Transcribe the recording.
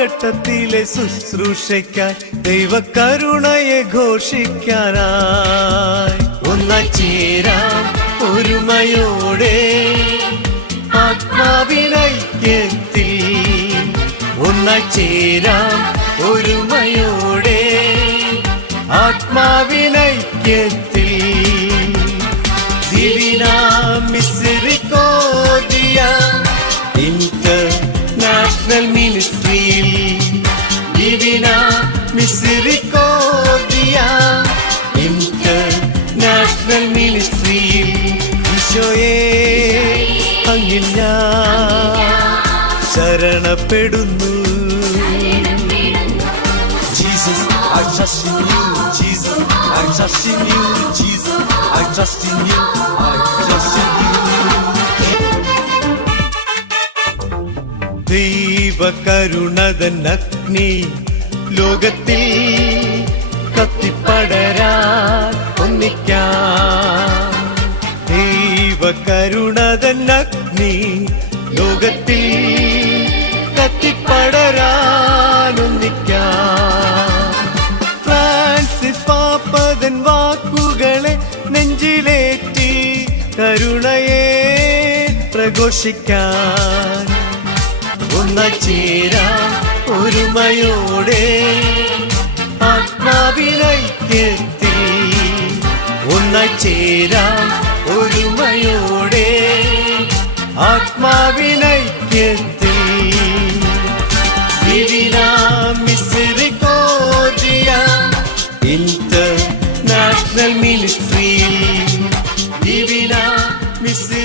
കാലഘട്ടത്തിലെ ശുശ്രൂഷയ്ക്കായി ദൈവകരുണയെ ഘോഷിക്കാനായി ഒന്നായി ചേരാം ഒരുമയോടെ ആത്മാവിനൈക്യത്തിൽ ഒന്നായി ചേരാം ഒരുമയോടെ ആത്മാവിനൈക്യത്തിൽ Divina Misericordia International Ministry Divina Misericordia International Ministry ഈശോയേ അങ്ങിൽ ഞാൻ ശരണപ്പെടുന്നു Jesus, I trust in you. Jesus, I trust in you. Jesus, I trust in you. I trust in you. ദൈവകരുണതൻ അഗ്നി ലോകത്തിൽ കത്തിപ്പടരാൻ ഒന്നിക്കാം. ദൈവകരുണതൻ അഗ്നി ലോകത്തിൽ കത്തിപ്പടരാൻ ഒന്നിക്കാം. ഫ്രാൻസിസ് പാപ്പതൻ വാക്കുകളെ നെഞ്ചിലേറ്റി കരുണയെ പ്രഘോഷിക്കാൻ ഒന്നായി ചേരാം ഒരുമയോടെ ആത്മാവിനൈക്യത്തിൽ ഒന്നായി ചേരാം ഒരുമയോടെ ആത്മാവിനൈക്യത്തിൽ Divina Misericordia International Ministry Divina Misericordia